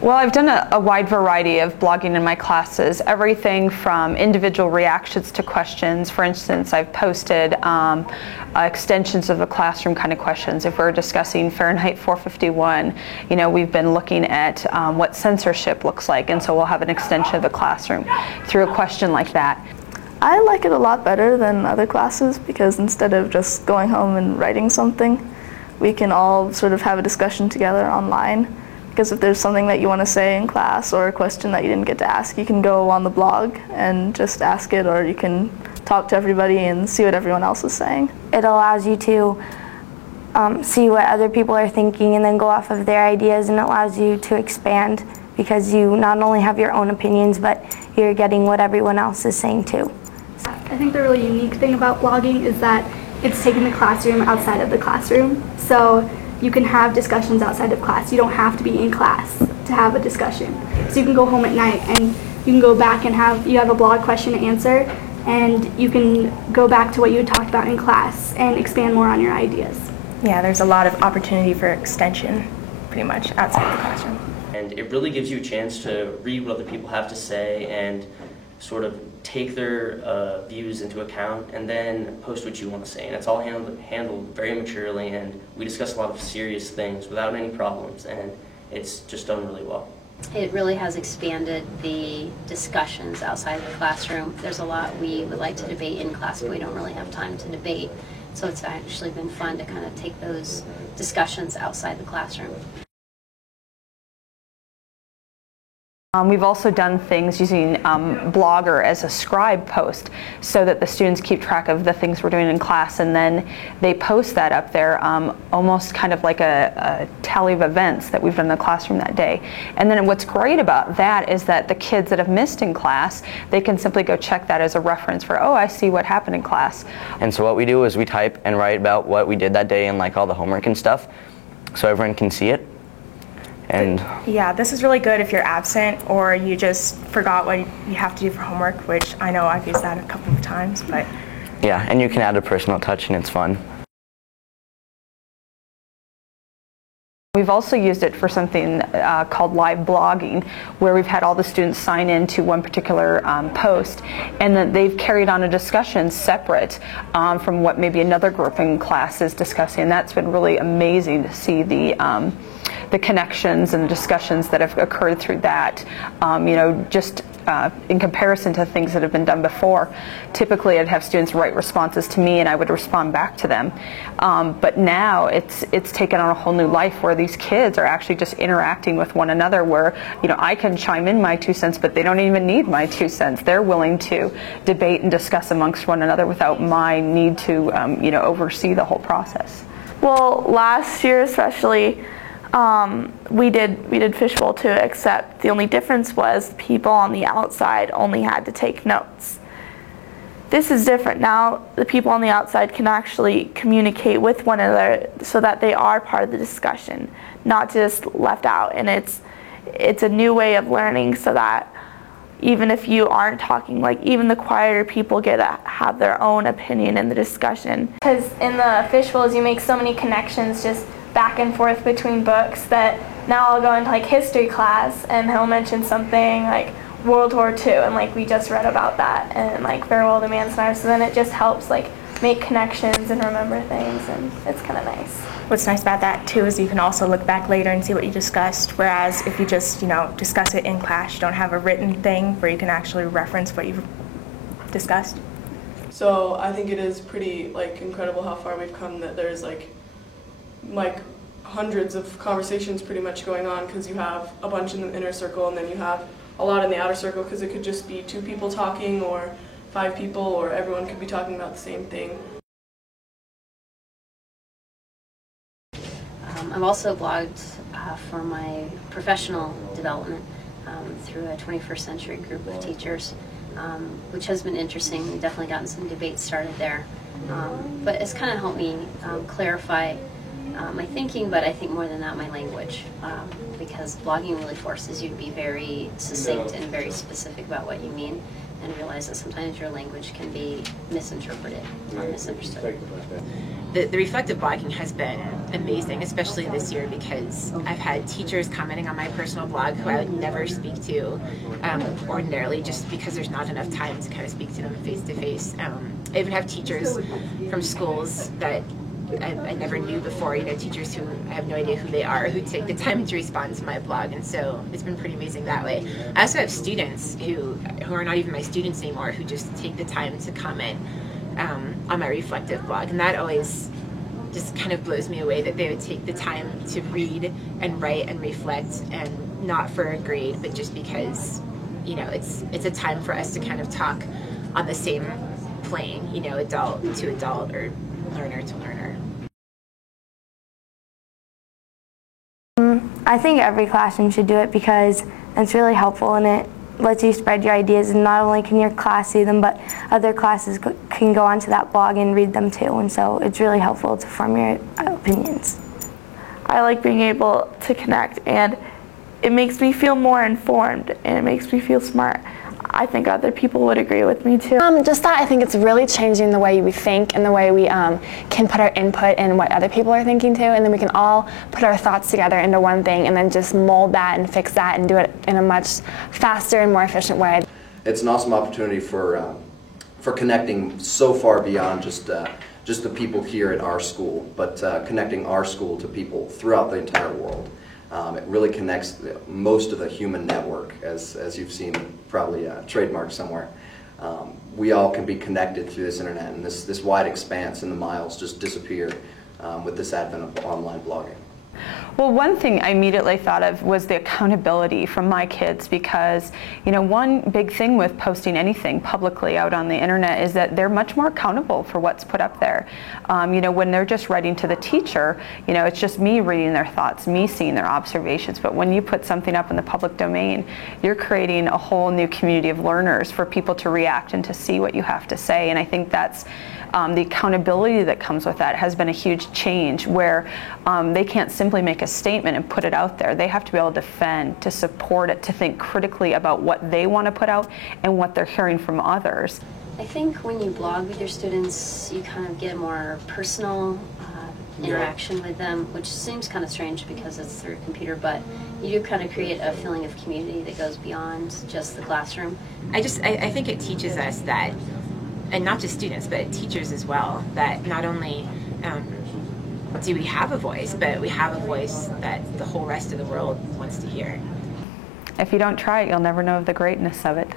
Well, I've done a wide variety of blogging in my classes, everything from individual reactions to questions. For instance, I've posted extensions of the classroom kind of questions. If we're discussing Fahrenheit 451, we've been looking at what censorship looks like, and so we'll have an extension of the classroom through a question like that. I like it a lot better than other classes because instead of just going home and writing something, we can all sort of have a discussion together online. Because if there's something that you want to say in class or a question that you didn't get to ask, you can go on the blog and just ask it, or you can talk to everybody and see what everyone else is saying. It allows you to see what other people are thinking and then go off of their ideas, and it allows you to expand because you not only have your own opinions, but you're getting what everyone else is saying too. I think the really unique thing about blogging is that it's taking the classroom outside of the classroom. So you can have discussions outside of class. You don't have to be in class to have a discussion. So you can go home at night and you can go back and you have a blog question to answer, and you can go back to what you had talked about in class and expand more on your ideas. Yeah, there's a lot of opportunity for extension pretty much outside the classroom. And it really gives you a chance to read what other people have to say and sort of take their views into account and then post what you want to say. And it's all handled very maturely, and we discuss a lot of serious things without any problems, and it's just done really well. It really has expanded the discussions outside of the classroom. There's a lot we would like to debate in class, but we don't really have time to debate. So it's actually been fun to kind of take those discussions outside the classroom. We've also done things using Blogger as a scribe post so that the students keep track of the things we're doing in class, and then they post that up there almost kind of like a tally of events that we've done in the classroom that day. And then what's great about that is that the kids that have missed in class, they can simply go check that as a reference for, oh, I see what happened in class. And so what we do is we type and write about what we did that day and like all the homework and stuff so everyone can see it. And yeah, this is really good if you're absent or you just forgot what you have to do for homework, which I know I've used that a couple of times, but yeah, and you can add a personal touch and it's fun. We've also used it for something called live blogging, where we've had all the students sign in to one particular post, and then they've carried on a discussion separate from what maybe another group in class is discussing. And that's been really amazing to see the connections and the discussions that have occurred through that. Just in comparison to things that have been done before. Typically I'd have students write responses to me and I would respond back to them. But now it's taken on a whole new life where these kids are actually just interacting with one another, where I can chime in my 2 cents, but they don't even need my 2 cents. They're willing to debate and discuss amongst one another without my need to oversee the whole process. Well, last year especially, we did fishbowl too, except the only difference was people on the outside only had to take notes. This is different. Now the people on the outside can actually communicate with one another so that they are part of the discussion, not just left out. And it's a new way of learning, so that even if you aren't talking, like even the quieter people get to have their own opinion in the discussion. Because in the fishbowls you make so many connections just back and forth between books that now I'll go into like history class and he'll mention something like World War II, and like we just read about that, and like Farewell to Manslaughter, so then it just helps like make connections and remember things, and it's kind of nice. What's nice about that too is you can also look back later and see what you discussed, whereas if you just discuss it in class, you don't have a written thing where you can actually reference what you've discussed. So I think it is pretty incredible how far we've come, that there's like hundreds of conversations pretty much going on, because you have a bunch in the inner circle and then you have a lot in the outer circle, because it could just be 2 people talking or 5 people, or everyone could be talking about the same thing. I've also blogged for my professional development through a 21st Century group of teachers, which has been interesting. We've definitely gotten some debates started there, but it's kind of helped me clarify my thinking, but I think more than that, my language, because blogging really forces you to be very succinct and very specific about what you mean. and realize that sometimes your language can be misinterpreted or misunderstood. The reflective blogging has been amazing, especially this year, because I've had teachers commenting on my personal blog who I would never speak to ordinarily, just because there's not enough time to kind of speak to them face to face. I even have teachers from schools that I never knew before, teachers who I have no idea who they are, who take the time to respond to my blog, and so it's been pretty amazing that way. I also have students who are not even my students anymore, who just take the time to comment on my reflective blog, and that always just kind of blows me away, that they would take the time to read and write and reflect, and not for a grade, but just because it's a time for us to kind of talk on the same plane, adult to adult or learner to learner. I think every classroom should do it because it's really helpful, and it lets you spread your ideas, and not only can your class see them, but other classes can go onto that blog and read them too, and so it's really helpful to form your opinions. I like being able to connect, and it makes me feel more informed, and it makes me feel smart. I think other people would agree with me too. Just that I think it's really changing the way we think and the way we can put our input in what other people are thinking too, and then we can all put our thoughts together into one thing and then just mold that and fix that and do it in a much faster and more efficient way. It's an awesome opportunity for connecting so far beyond just the people here at our school, but connecting our school to people throughout the entire world. It really connects most of the human network, as you've seen probably trademarked somewhere. We all can be connected through this internet, and this wide expanse and the miles just disappear with this advent of online blogging. Well, one thing I immediately thought of was the accountability from my kids, because one big thing with posting anything publicly out on the internet is that they're much more accountable for what's put up there. When they're just writing to the teacher, it's just me reading their thoughts, me seeing their observations. But when you put something up in the public domain, you're creating a whole new community of learners for people to react and to see what you have to say. And I think that's the accountability that comes with that has been a huge change, where they can't simply make a statement and put it out there. They have to be able to defend, to support it, to think critically about what they want to put out and what they're hearing from others. I think when you blog with your students, you kind of get a more personal interaction with them, which seems kind of strange because it's through a computer, but you do kind of create a feeling of community that goes beyond just the classroom. I think it teaches us that, and not just students, but teachers as well, that not only do we have a voice, but we have a voice that the whole rest of the world wants to hear. If you don't try it, you'll never know of the greatness of it.